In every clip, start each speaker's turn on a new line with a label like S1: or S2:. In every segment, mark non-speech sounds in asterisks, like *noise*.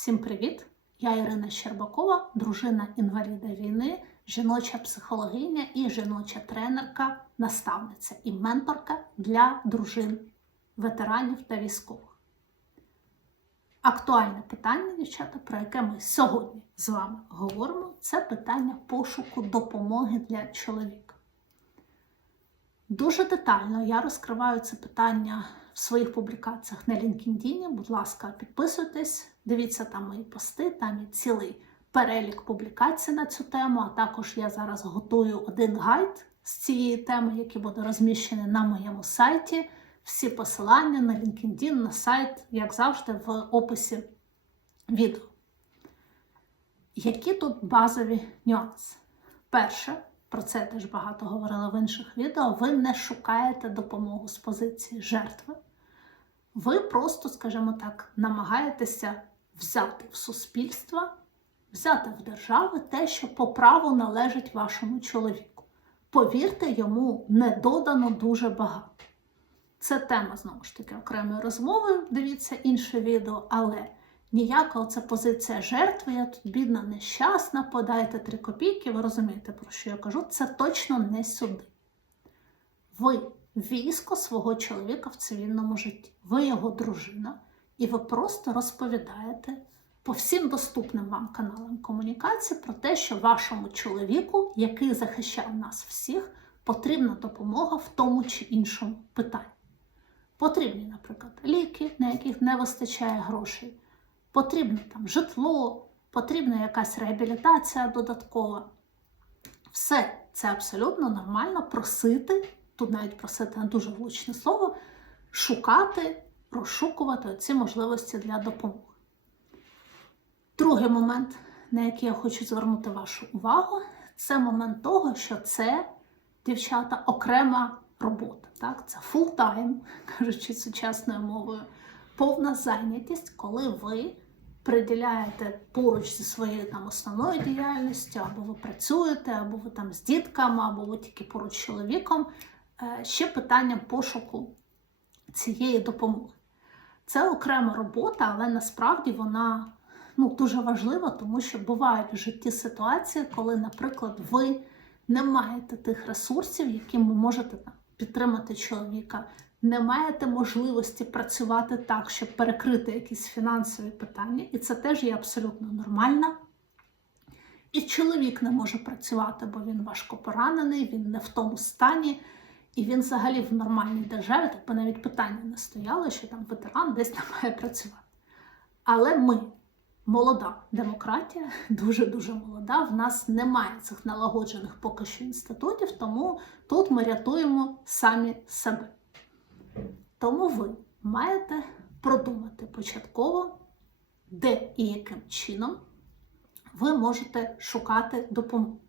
S1: Всім привіт! Я Ірина Щербакова, дружина інваліда війни, жіноча психологиня і жіноча тренерка, наставниця і менторка для дружин, ветеранів та військових. Актуальне питання, дівчата, про яке ми сьогодні з вами говоримо, це питання пошуку допомоги для чоловіка. Дуже детально я розкриваю це питання в своїх публікаціях на LinkedIn. Будь ласка, підписуйтесь, дивіться там мої пости, там є цілий перелік публікацій на цю тему. А також я зараз готую один гайд з цієї теми, який буде розміщений на моєму сайті. Всі посилання на LinkedIn, на сайт, як завжди, в описі відео. Які тут базові нюанси? Перше, про це теж багато говорила в інших відео. Ви не шукаєте допомогу з позиції жертви. Ви просто, скажімо так, намагаєтеся взяти в суспільство, взяти в держави те, що по праву належить вашому чоловіку. Повірте, йому не додано дуже багато. Це тема, знову ж таки, окремої розмови, дивіться інше відео, але ніяка оця позиція жертви, я тут бідна, нещасна, подайте три копійки, ви розумієте, про що я кажу, це точно не сюди. Ви військо свого чоловіка в цивільному житті, ви його дружина, і ви просто розповідаєте по всім доступним вам каналам комунікації про те, що вашому чоловіку, який захищав нас всіх, потрібна допомога в тому чи іншому питанні. Потрібні, наприклад, ліки, на яких не вистачає грошей, потрібне там житло, потрібна якась реабілітація додаткова. Все це абсолютно нормально просити, тут навіть просити не дуже влучне слово, шукати, розшукувати ці можливості для допомоги. Другий момент, на який я хочу звернути вашу увагу, це момент того, що це, дівчата, окрема робота. Так? Це full-time, *laughs* кажучи сучасною мовою, повна зайнятість, коли ви приділяєте поруч зі своєю там основною діяльністю, або ви працюєте, або ви там з дітками, або ви тільки поруч з чоловіком, ще питання пошуку цієї допомоги. Це окрема робота, але насправді вона ну, дуже важлива, тому що бувають в житті ситуації, коли, наприклад, ви не маєте тих ресурсів, яким ви можете там, підтримати чоловіка, не маєте можливості працювати так, щоб перекрити якісь фінансові питання, і це теж є абсолютно нормально. І чоловік не може працювати, бо він важко поранений, він не в тому стані, і він взагалі в нормальній державі, так би навіть питання не стояло, що там ветеран десь не має працювати. Але ми, молода демократія, *laughs* дуже-дуже молода, в нас немає цих налагоджених поки що інститутів, тому тут ми рятуємо самі себе. Тому ви маєте продумати початково, де і яким чином ви можете шукати допомогу.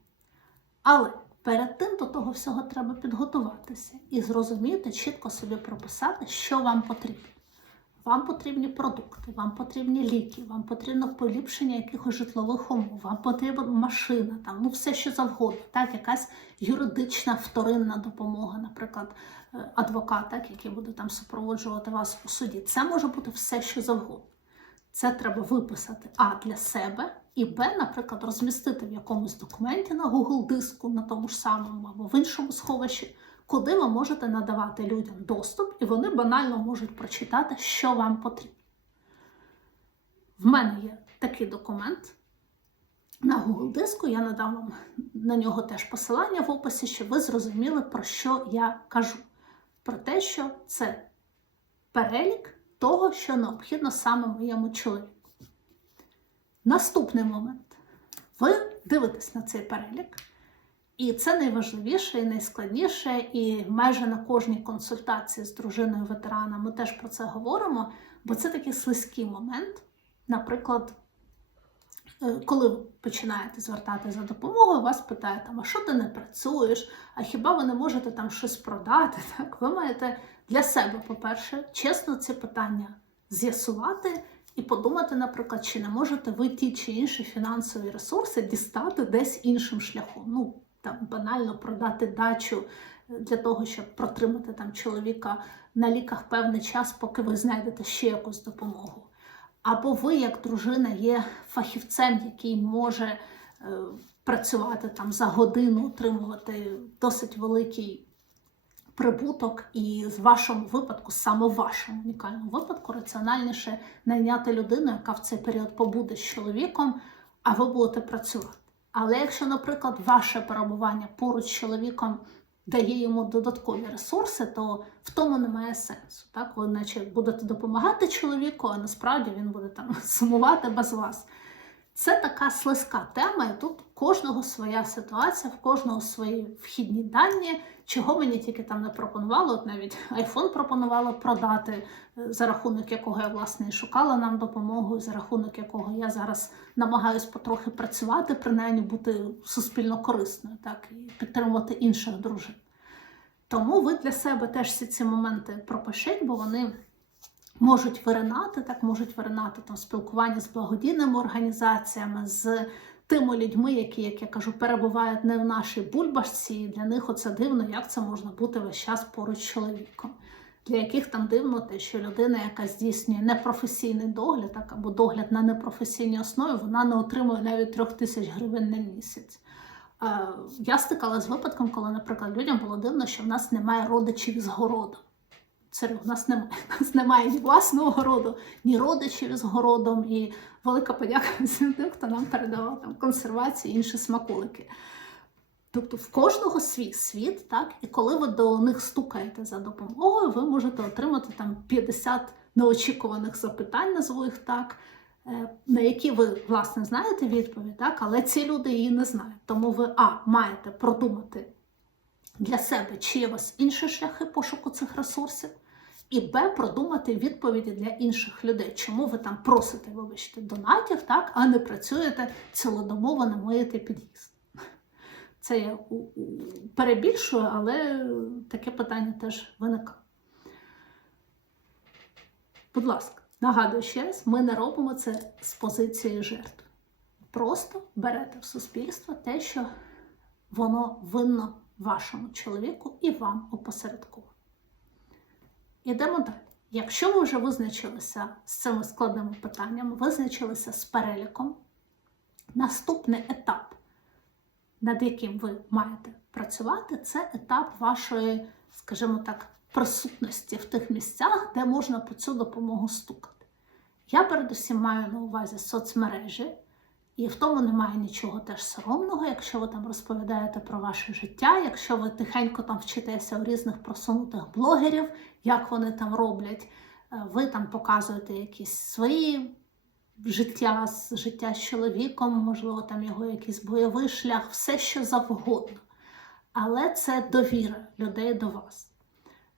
S1: Але перед тим до того всього треба підготуватися і зрозуміти, чітко собі прописати, що вам потрібно. Вам потрібні продукти, вам потрібні ліки, вам потрібно поліпшення якихось житлових умов, вам потрібна машина, там, ну все що завгодно, так, якась юридична вторинна допомога, наприклад, е, адвокат, так, який буде там супроводжувати вас у суді. Це може бути все, що завгодно. Це треба виписати А для себе, і Б, наприклад, розмістити в якомусь документі на Google диску, на тому ж самому або в іншому сховищі куди ви можете надавати людям доступ, і вони банально можуть прочитати, що вам потрібно. В мене є такий документ на Google диску, я надам вам на нього теж посилання в описі, щоб ви зрозуміли, про що я кажу. Про те, що це перелік того, що необхідно саме моєму чоловіку. Наступний момент. Ви дивитесь на цей перелік. І це найважливіше і найскладніше, і майже на кожній консультації з дружиною ветерана ми теж про це говоримо, бо це такий слизький момент. Наприклад, е, коли ви починаєте звертати за допомогою, вас питають, а що ти не працюєш, а хіба ви не можете там щось продати? *laughs* Так, Ви маєте для себе, по-перше, чесно ці питання з'ясувати і подумати, наприклад, чи не можете ви ті чи інші фінансові ресурси дістати десь іншим шляхом. Ну, там банально продати дачу для того, щоб протримати там чоловіка на ліках певний час, поки ви знайдете ще якусь допомогу. або ви, як дружина, є фахівцем, який може е, працювати там за годину, отримувати досить великий прибуток, і в вашому випадку, саме в вашому унікальному випадку, раціональніше найняти людину, яка в цей період побуде з чоловіком, а ви будете працювати. Але якщо, наприклад, ваше перебування поруч з чоловіком дає йому додаткові ресурси, то в тому немає сенсу. Так, ви наче будете допомагати чоловіку, а насправді він буде там *laughs* сумувати без вас. Це така слизька тема, і тут кожного своя ситуація, в кожного свої вхідні дані, чого мені тільки там не пропонувало. От навіть iPhone пропонувало продати, е, за рахунок якого я власне і шукала нам допомогу, за рахунок якого я зараз намагаюсь потрохи працювати, принаймні бути суспільно корисною, так і підтримувати інших дружин. Тому ви для себе теж всі ці моменти пропишіть, бо вони можуть виринати, так можуть виринати там спілкування з благодійними організаціями, з тими людьми, які, як я кажу, перебувають не в нашій бульбашці, і для них оце дивно, як це можна бути весь час поруч з чоловіком. Для яких там дивно те, що людина, яка здійснює непрофесійний догляд, так або догляд на непрофесійній основі, вона не отримує навіть трьох тисяч гривень на місяць. Е, Я стикалася з випадком, коли, наприклад, людям було дивно, що в нас немає родичів із городом. Це у нас немає, у *laughs* нас немає ні власного городу, ні родичів з городом. І велика подяка *laughs* всім тим, хто нам передавав там консервації, інші смаколики. Тобто в кожного свій світ, так, і коли ви до них стукаєте за допомогою, ви можете отримати там 50 неочікуваних запитань, назву їх так, е, на які ви, власне, знаєте відповідь, так, але ці люди її не знають. Тому ви А, маєте продумати для себе, чи є у вас інші шляхи пошуку цих ресурсів, і Б, продумати відповіді для інших людей. Чому ви там просите, вибачте, донатів, так, а не працюєте цілодомово на миєте під'їзд. Це я перебільшую, але таке питання теж виникає. Будь ласка, нагадую ще раз, ми не робимо це з позиції жертв. Просто берете в суспільство те, що воно винно вашому чоловіку і вам опосередково. Ідемо далі. Якщо ви вже визначилися з цими складними питаннями, визначилися з переліком, наступний етап, над яким ви маєте працювати, це етап вашої, скажімо так, присутності в тих місцях, де можна по цю допомогу стукати. Я передусім маю на увазі соцмережі, і в тому немає нічого теж соромного, якщо ви там розповідаєте про ваше життя, якщо ви тихенько там вчитеся у різних просунутих блогерів, як вони там роблять, е, ви там показуєте якісь свої життя, життя з чоловіком, можливо, там його якийсь бойовий шлях, все що завгодно. Але це довіра людей до вас.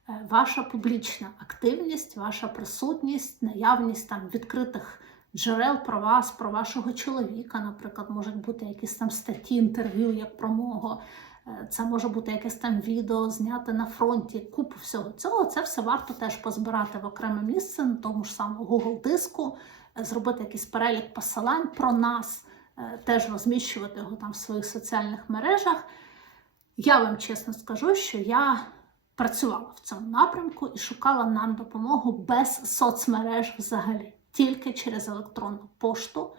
S1: Е, Ваша публічна активність, ваша присутність, наявність там відкритих джерел про вас, про вашого чоловіка, наприклад, можуть бути якісь там статті, інтерв'ю, як про мого. Е, Це може бути якесь там відео зняте на фронті, купу всього цього. Це все варто теж позбирати в окреме місце на тому ж самому Google диску, е, зробити якийсь перелік посилань про нас, е, теж розміщувати його там в своїх соціальних мережах. Я вам чесно скажу, що я працювала в цьому напрямку і шукала нам допомогу без соцмереж взагалі, тільки через електронну пошту.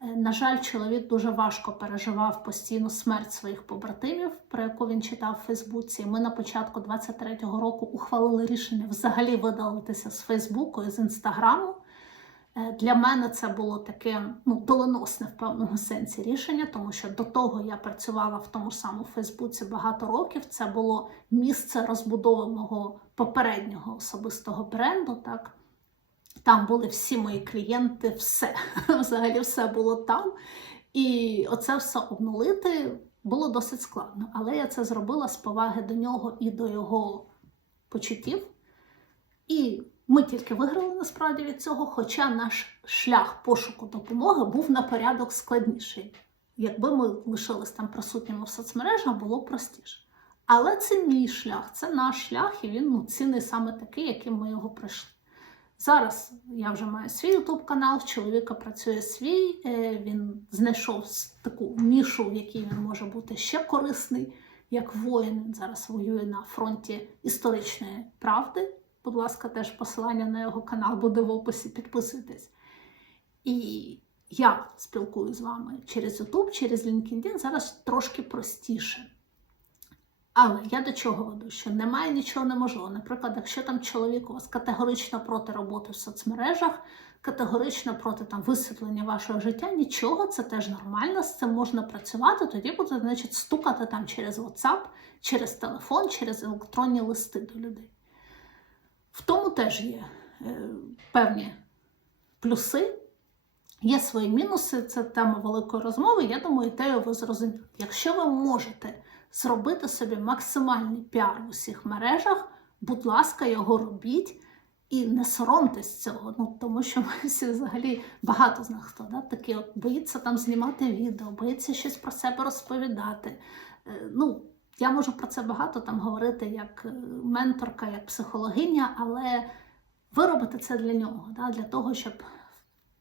S1: Е, На жаль, чоловік дуже важко переживав постійну смерть своїх побратимів, про яку він читав в Фейсбуці. Ми на початку 23-го року ухвалили рішення взагалі видалитися з Фейсбуку і з Інстаграму. Е, Для мене це було таке ну, доленосне в певному сенсі рішення, тому що до того я працювала в тому ж самому Фейсбуці багато років. Це було місце розбудови мого попереднього особистого бренду. Так там були всі мої клієнти, все *laughs* взагалі все було там. І оце все обнулити було досить складно. Але я це зробила з поваги до нього і до його почуттів. І ми тільки виграли насправді від цього, хоча наш шлях пошуку допомоги був на порядок складніший. Якби ми лишились там присутніми в соцмережах, було простіше. Але це мій шлях, це наш шлях, і він ну, цінний саме такий, яким ми його пройшли. Зараз я вже маю свій ютуб канал, чоловіка працює свій. е, Він знайшов таку нішу, в якій він може бути ще корисний, як воїн. Він зараз воює на фронті історичної правди. Будь ласка, теж посилання на його канал буде в описі, підписуйтесь. І я спілкуюся з вами через YouTube, через LinkedIn, зараз трошки простіше. Але я до чого веду? Що немає нічого неможливого. Наприклад, якщо там чоловік у вас категорично проти роботи в соцмережах, категорично проти там висвітлення вашого життя, нічого, це теж нормально, з цим можна працювати. Тоді буде, значить, стукати там через WhatsApp, через телефон, через електронні листи до людей. В тому теж є е, певні плюси. Є свої мінуси, це тема великої розмови. Я думаю, ідею ви зрозуміли. Якщо ви можете зробити собі максимальний піар в усіх мережах, будь ласка, його робіть і не соромтесь цього. Ну тому що ми всі взагалі багато з нас хто да, такі от боїться там знімати відео, боїться щось про себе розповідати. Е, Ну, я можу про це багато там говорити як е, менторка, як психологиня, але ви робите це для нього, да, для того, щоб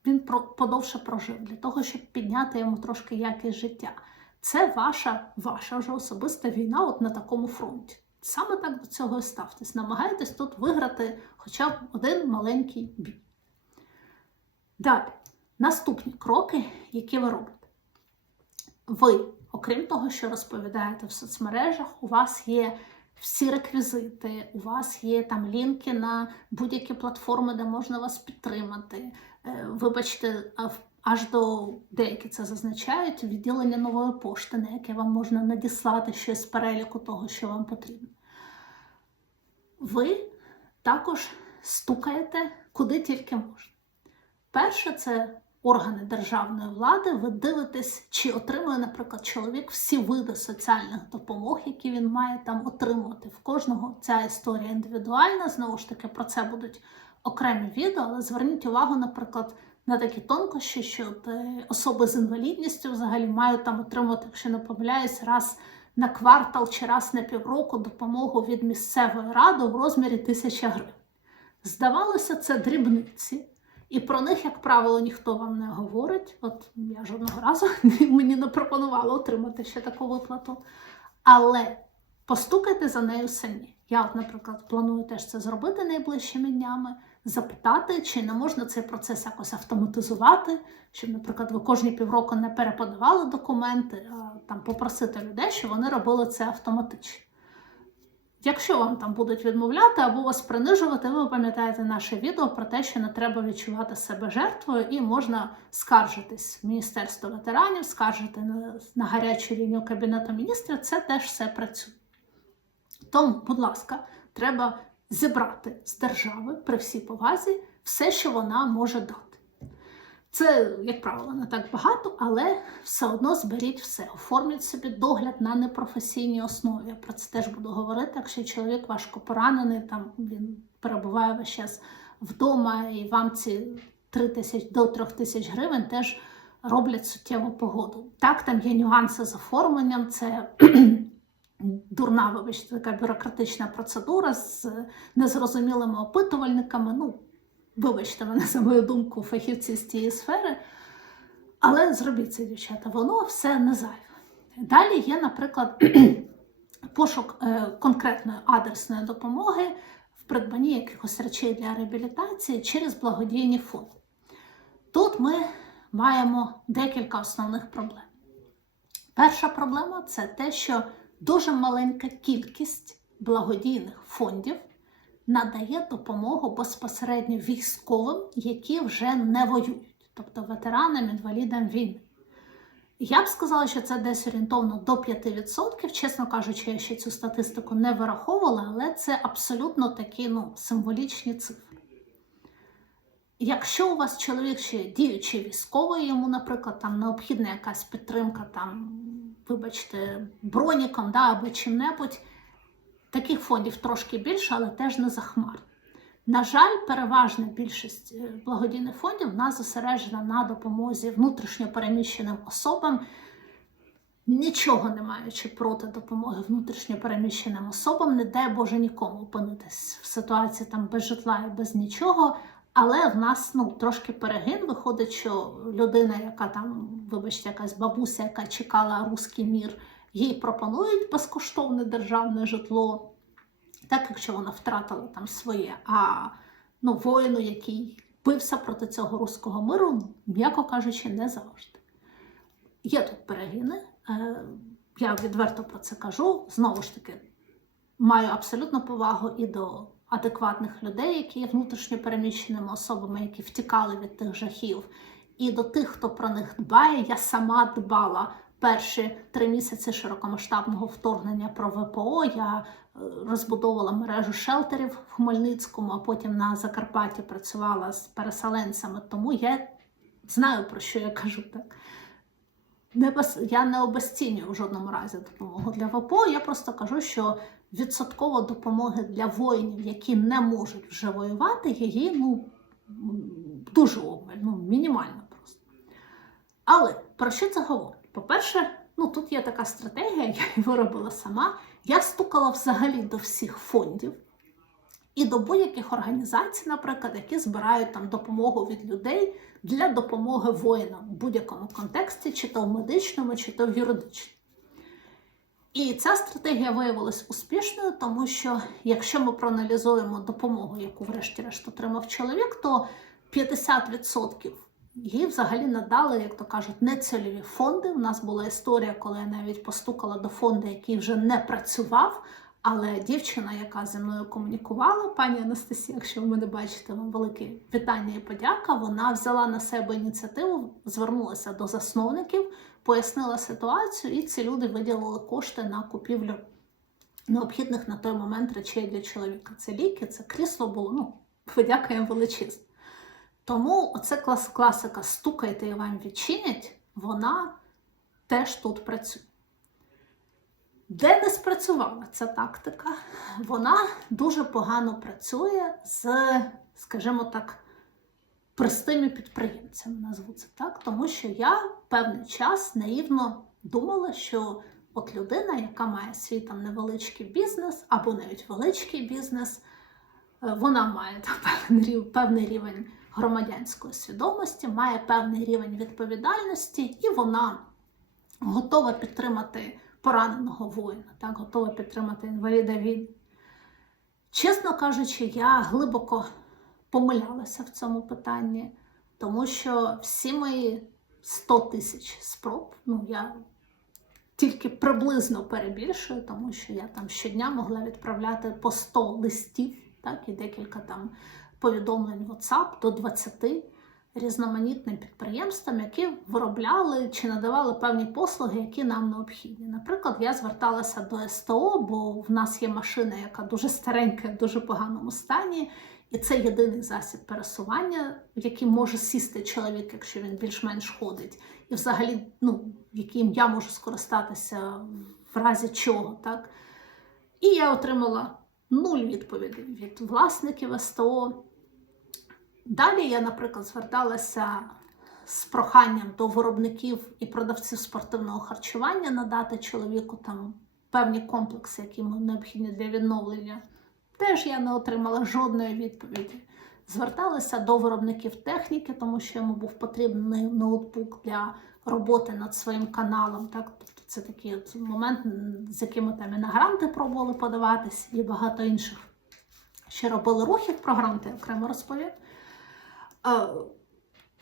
S1: він подовше прожив, для того, щоб підняти йому трошки якість життя. Це ваша, ваша вже особиста війна от на такому фронті. Саме так до цього і ставтесь. Намагайтесь тут виграти хоча б один маленький бій. Далі, наступні кроки, які ви робите. Ви, окрім того, що розповідаєте в соцмережах, у вас є всі реквізити, у вас є там лінки на будь-які платформи, де можна вас підтримати. Е, Вибачте, аж до деякі це зазначають відділення нової пошти, на яке вам можна надіслати щось з переліку того, що вам потрібно. Ви також стукаєте куди тільки можна. Перше, це органи державної влади. Ви дивитесь, чи отримує, наприклад, чоловік всі види соціальних допомог, які він має там отримувати. В кожного ця історія індивідуальна. Знову ж таки, про це будуть окремі відео, але зверніть увагу, наприклад, на такі тонкощі, що е, особи з інвалідністю взагалі мають там отримувати, якщо не помиляюсь, раз на квартал чи раз на півроку допомогу від місцевої ради в розмірі тисяча гривень. Здавалося, це дрібниці, і про них, як правило, ніхто вам не говорить. От я жодного разу *laughs* мені не пропонували отримати ще таку виплату. Але постукайте за нею самі. Я, от, наприклад, планую теж це зробити найближчими днями, запитати, чи не можна цей процес якось автоматизувати, щоб, наприклад, ви кожні півроку не переподавали документи, а там попросити людей, щоб вони робили це автоматично. Якщо вам там будуть відмовляти або вас принижувати, ви пам'ятаєте наше відео про те, що не треба відчувати себе жертвою, і можна скаржитись в Міністерство ветеранів, скаржити на, гарячу лінію Кабінету міністрів. Це теж все працює. Тому, будь ласка, треба зібрати з держави при всій повазі все, що вона може дати. Це, як правило, не так багато, але все одно зберіть все. Оформіть собі догляд на непрофесійній основі. Я про це теж буду говорити. Якщо чоловік важко поранений, там він перебуває весь час вдома, і вам ці 3 тисяч до 3 тисяч гривень теж роблять суттєву погоду. Так, там є нюанси з оформленням, це дурна, вибачте, така бюрократична процедура з незрозумілими опитувальниками. Ну, вибачте мене за мою думку, фахівці з цієї сфери. Але зробіть це, дівчата, воно все не зайве. Далі є, наприклад, *clears throat* пошук е, конкретної адресної допомоги в придбанні якихось речей для реабілітації через благодійні фонди. Тут ми маємо декілька основних проблем. Перша проблема це те, що дуже маленька кількість благодійних фондів надає допомогу безпосередньо військовим, які вже не воюють, тобто ветеранам, інвалідам війни. Я б сказала, що це десь орієнтовно до 5%. Чесно кажучи, я ще цю статистику не вираховувала, але це абсолютно такі ну, символічні цифри. Якщо у вас чоловік ще діючий військовий, йому, наприклад, там необхідна якась підтримка, там, вибачте, броніком да, або чим-небудь, таких фондів трошки більше, але теж не захмар. На жаль, переважна більшість е, благодійних фондів в нас зосереджена на допомозі внутрішньо переміщеним особам, нічого не маючи проти допомоги внутрішньо переміщеним особам, не дай Боже нікому опинитись в ситуації там без житла і без нічого. Але в нас ну, трошки перегин виходить, що людина, яка там, вибачте, якась бабуся, яка чекала руський мір, їй пропонують безкоштовне державне житло, так якщо вона втратила там своє, а ну, воїну, який бився проти цього руського миру, м'яко кажучи, не завжди. Є тут перегини, е, я відверто про це кажу. Знову ж таки, маю абсолютну повагу і до адекватних людей, які є внутрішньо переміщеними особами, які втікали від тих жахів, і до тих, хто про них дбає. Я сама дбала перші три місяці широкомасштабного вторгнення про ВПО. Я е, розбудовувала мережу шелтерів в Хмельницькому, а потім на Закарпатті працювала з переселенцями. Тому я знаю про що я кажу так. Не я не обесцінюю в жодному разі допомогу для ВПО. Я просто кажу, що відсотково допомоги для воїнів, які не можуть вже воювати, її ну, дуже обмаль, ну, мінімально просто. Але про що це говорить? По-перше, ну тут є така стратегія, *laughs* я її виробила сама. Я стукала взагалі до всіх фондів і до будь-яких організацій, наприклад, які збирають там допомогу від людей для допомоги воїнам в будь-якому контексті, чи то в медичному, чи то в юридичному. І ця стратегія виявилась успішною, тому що якщо ми проаналізуємо допомогу, яку врешті-решт отримав чоловік, то 50% їй взагалі надали, як то кажуть, нецільові фонди. У нас була історія, коли я навіть постукала до фонду, який вже не працював. Але дівчина, яка зі мною комунікувала, пані Анастасія, якщо ви мене бачите, вам велике вітання і подяка. Вона взяла на себе ініціативу, звернулася до засновників, пояснила ситуацію, і ці люди виділили кошти на купівлю необхідних на той момент речей для чоловіка. Це ліки, це крісло було. Ну, подяка їм величезна. Тому оце клас, класика стукайте і вам відчинять, вона теж тут працює. Де не спрацювала ця тактика, вона дуже погано працює з, скажімо так, простими підприємцями, назву це так, тому що я певний час наївно думала, що от людина, яка має свій там невеличкий бізнес або навіть величкий бізнес, е, вона має там, *laughs* певний рівень громадянської свідомості, має певний рівень відповідальності, і вона готова підтримати пораненого воїна, так, готова підтримати інваліда війни. Чесно кажучи, я глибоко помилялася в цьому питанні, тому що всі мої 100 тисяч спроб, ну я тільки приблизно перебільшую, тому що я там щодня могла відправляти по 100 листів, так, і декілька там повідомлень в WhatsApp до 20 різноманітним підприємствам, які виробляли чи надавали певні послуги, які нам необхідні. Наприклад, я зверталася до СТО, бо в нас є машина, яка дуже старенька, в дуже поганому стані, і це єдиний засіб пересування, в який може сісти чоловік, якщо він більш-менш ходить, і взагалі, ну, яким я можу скористатися в разі чого, так. І я отримала нуль відповідей від власників СТО. Далі я, наприклад, зверталася з проханням до виробників і продавців спортивного харчування надати чоловіку там певні комплекси, які йому необхідні для відновлення. Теж я не отримала жодної відповіді. Зверталася до виробників техніки, тому що йому був потрібний ноутбук для роботи над своїм каналом. Так? Тобто це такий момент, з якими там і на гранти пробували подаватись, і багато інших ще робили рухів про гранти, окремо розповім.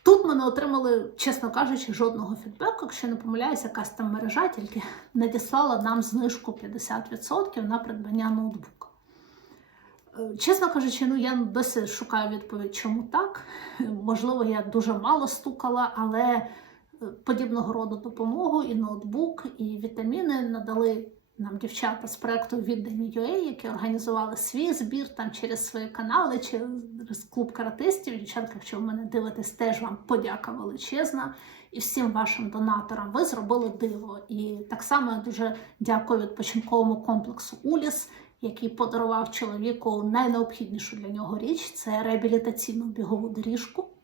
S1: Тут ми не отримали, чесно кажучи, жодного фідбеку. Якщо не помиляюся, якась там мережа тільки надіслала нам знижку 50% на придбання ноутбука. Е, Чесно кажучи, ну я досі шукаю відповідь, чому так. Можливо, я дуже мало стукала, але е, подібного роду допомогу і ноутбук, і вітаміни надали нам дівчата з проекту Віддані UA, які організували свій збір там через свої канали, через клуб каратистів. Дівчатка, якщо ви мене дивитесь, теж вам подяка величезна. І всім вашим донаторам ви зробили диво. І так само я дуже дякую відпочинковому комплексу Уліс, який подарував чоловіку найнеобхіднішу для нього річ це реабілітаційну бігову доріжку.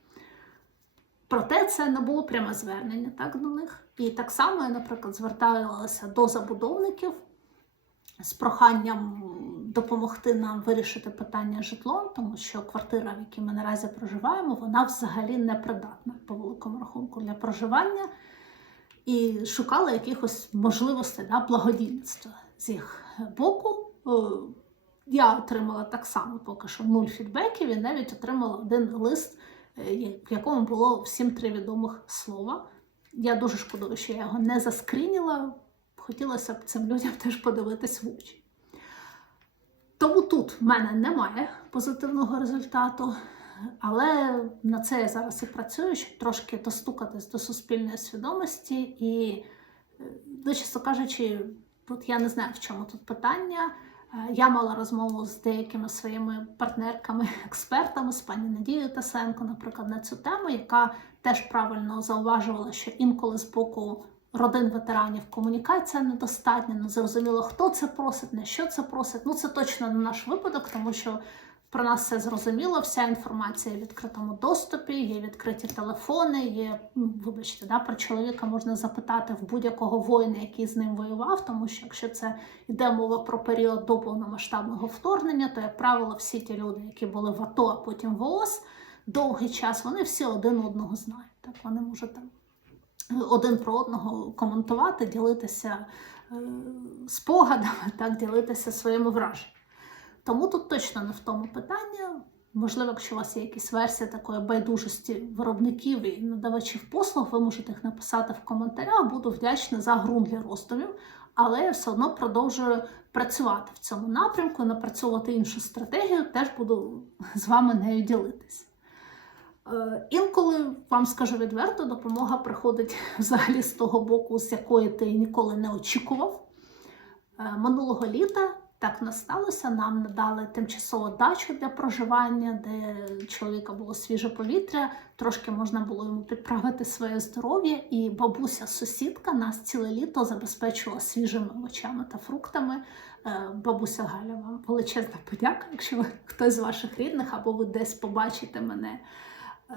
S1: Проте це не було пряме звернення так, до них. І так само я, наприклад, зверталася до забудовників з проханням допомогти нам вирішити питання житлом, тому що квартира, в якій ми наразі проживаємо, вона взагалі не придатна по великому рахунку для проживання. І шукала якихось можливостей да, благодійництва з їх боку. Е, Я отримала так само поки що нуль фідбеків і навіть отримала один лист в якому було всім три відомих слова. Я дуже шкодую, що я його не заскрініла. Хотілося б цим людям теж подивитись в очі. Тому тут в мене немає позитивного результату, але на це я зараз і працюю, щоб трошки достукатись до суспільної свідомості. І, ну, чесно кажучи, тут я не знаю, в чому тут питання. Е, Я мала розмову з деякими своїми партнерками, *laughs* експертами, з пані Надією Тасенко, наприклад, на цю тему, яка теж правильно зауважувала, що інколи з боку родин ветеранів комунікація недостатня, не зрозуміло, хто це просить, на що це просить. Ну це точно не наш випадок, тому що про нас все зрозуміло, вся інформація в відкритому доступі, є відкриті телефони, є, ну, вибачте, да, про чоловіка можна запитати в будь-якого воїна, який з ним воював, тому що якщо це йде мова про період до повномасштабного вторгнення, то, як правило, всі ті люди, які були в АТО, а потім в ООС, довгий час, вони всі один одного знають. Так вони можуть там один про одного коментувати, ділитися е, спогадами, так, ділитися своїми враженнями. Тому тут точно не в тому питання. Можливо, якщо у вас є якісь версії такої байдужості виробників і надавачів послуг, ви можете їх написати в коментарях. Буду вдячна за ґрунт для роздумів, але я все одно продовжую працювати в цьому напрямку, напрацьовувати іншу стратегію, теж буду з вами нею ділитись. Е, Інколи вам скажу відверто, допомога приходить взагалі з того боку, з якої ти ніколи не очікував. Е, Минулого літа так не сталося. Нам надали тимчасову дачу для проживання, де чоловіка було свіже повітря, трошки можна було йому підправити своє здоров'я. І бабуся, сусідка, нас ціле літо забезпечувала свіжими овочами та фруктами. Е, Бабуся Галя, вам величезна подяка, якщо ви хтось з ваших рідних або ви десь побачите мене. Е,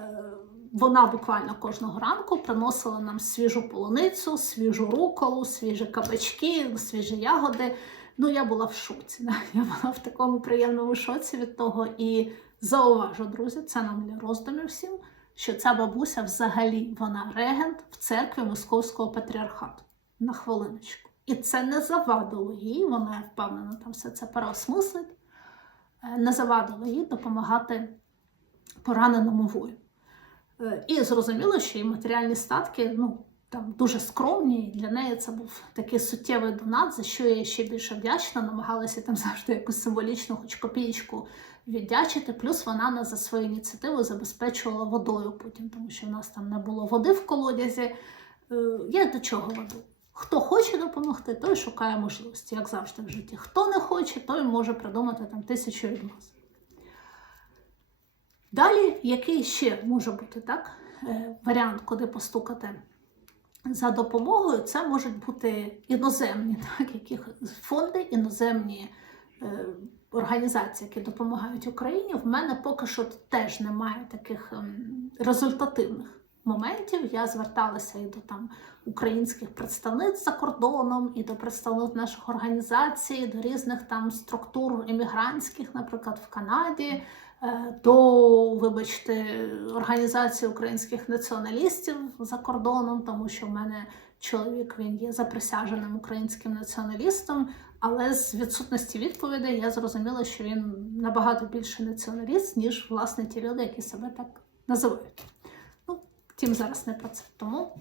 S1: Вона буквально кожного ранку приносила нам свіжу полуницю, свіжу руколу, свіжі кабачки, свіжі ягоди. Ну, я була в шоці. *laughs* Я була в такому приємному шоці від того. І зауважу, друзі, це нам для роздумів всім, що ця бабуся взагалі вона регент в церкві Московського патріархату. На хвилиночку. І це не завадило їй, вона я впевнена, там все це переосмислить, е, не завадило їй допомагати пораненому воїну. Е, І зрозуміло, що її матеріальні статки ну, там дуже скромні. і Для неї це був такий суттєвий донат, за що я ще більше вдячна. Намагалася там завжди якусь символічну, хоч копієчку віддячити. Плюс вона нас за свою ініціативу забезпечувала водою потім, тому що в нас там не було води в колодязі. Е, Я до чого веду? Хто хоче допомогти, той шукає можливості, як завжди в житті. Хто не хоче, той може придумати там тисячу відмаз. Далі, який ще може бути так, е, варіант, куди постукати за допомогою, це можуть бути іноземні так, які фонди, іноземні е, організації, які допомагають Україні. В мене поки що теж немає таких ем, результативних моментів. Я зверталася і до там українських представниць за кордоном, і до представниць наших організацій, до різних там структур емігрантських, наприклад, в Канаді. Е, До, вибачте, організації українських націоналістів за кордоном, тому що в мене чоловік він є заприсяженим українським націоналістом, але з відсутності відповідей я зрозуміла, що він набагато більше націоналіст, ніж власне ті люди, які себе так називають. Ну, втім, зараз не про це. Тому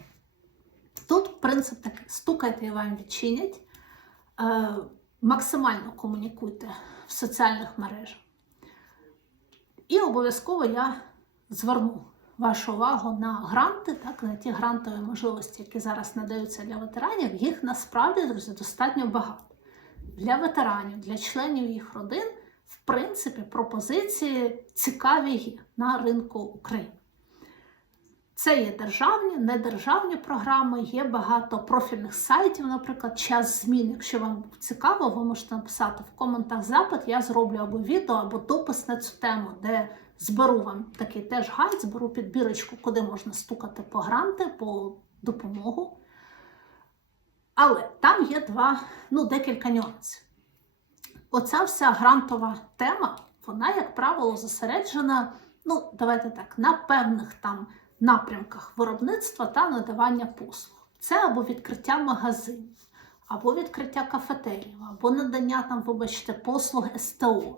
S1: тут принцип такий: стукайте і вам відчинять, е, максимально комунікуйте в соціальних мережах. І обов'язково я зверну вашу увагу на гранти, так, на ті грантові можливості, які зараз надаються для ветеранів. Їх насправді друзі, достатньо багато. Для ветеранів, для членів їх родин, в принципі, пропозиції цікаві є на ринку України. Це є державні, недержавні програми, є багато профільних сайтів, наприклад, час змін. Якщо вам цікаво, ви можете написати в коментах запит. Я зроблю або відео, або допис на цю тему, де зберу вам такий теж гайд, зберу підбірочку, куди можна стукати по гранти, по допомогу. Але там є два, ну, декілька нюансів. Оця вся грантова тема, вона, як правило, зосереджена, ну, давайте так, на певних там напрямках виробництва та надавання послуг. Це або відкриття магазинів, або відкриття кафетеріїв, або надання там, вибачте, послуг СТО,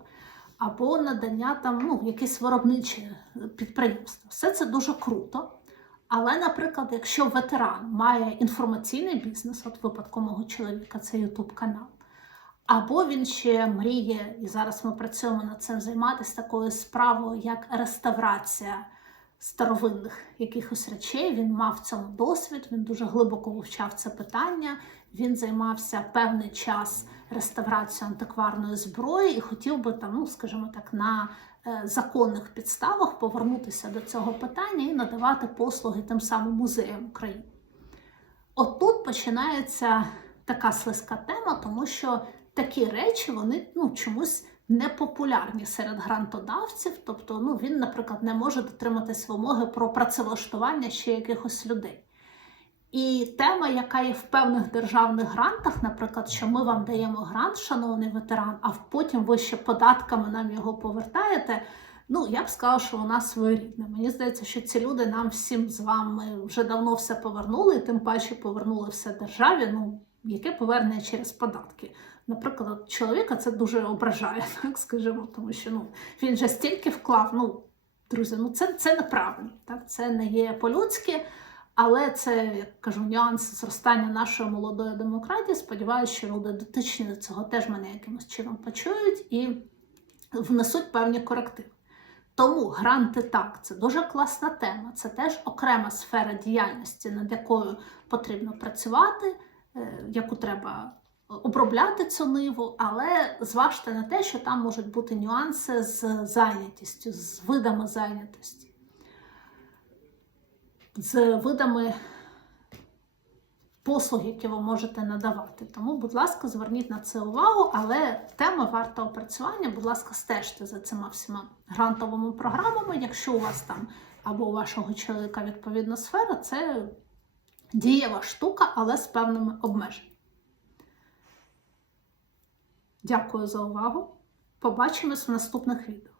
S1: або надання там ну, якесь виробниче підприємство. Все це дуже круто. Але, наприклад, якщо ветеран має інформаційний бізнес, от випадку мого чоловіка, це Ютуб канал, або він ще мріє, і зараз ми працюємо над цим займатися такою справою, як реставрація старовинних якихось речей. Він мав в цьому досвід, він дуже глибоко вивчав це питання. Він займався певний час реставрацією антикварної зброї і хотів би там, ну скажімо так, на е, законних підставах повернутися до цього питання і надавати послуги тим самим музеям України. Отут починається така слизька тема, тому що такі речі вони ну, чомусь непопулярні серед грантодавців. Тобто, ну, він, наприклад, не може дотриматись вимоги про працевлаштування ще якихось людей. І тема, яка є в певних державних грантах, наприклад, що ми вам даємо грант, шановний ветеран, а потім ви ще податками нам його повертаєте. Ну, я б сказала, що вона своєрідна. Мені здається, що ці люди нам всім з вами вже давно все повернули, і тим паче повернули все державі. Ну, яке повернення через податки. Наприклад, чоловіка це дуже ображає, *laughs* так скажімо, тому що ну, він же стільки вклав. Ну, друзі, ну це, це неправильно, так? це не є по-людськи. Але це, як кажу, нюанс зростання нашої молодої демократії. Сподіваюся, що люди дотичні до цього теж мене якимось чином почують і внесуть певні корективи. Тому гранти так, це дуже класна тема. Це теж окрема сфера діяльності, над якою потрібно працювати, е, яку треба обробляти цю ниву, але зважте на те, що там можуть бути нюанси з зайнятістю, з видами зайнятості з видами послуг, які ви можете надавати. Тому, будь ласка, зверніть на це увагу, але тема варта опрацювання, будь ласка, стежте за цими всіма грантовими програмами. Якщо у вас там або у вашого чоловіка відповідна сфера, це дієва штука, але з певними обмеженнями. Дякую за увагу. Побачимось в наступних відео.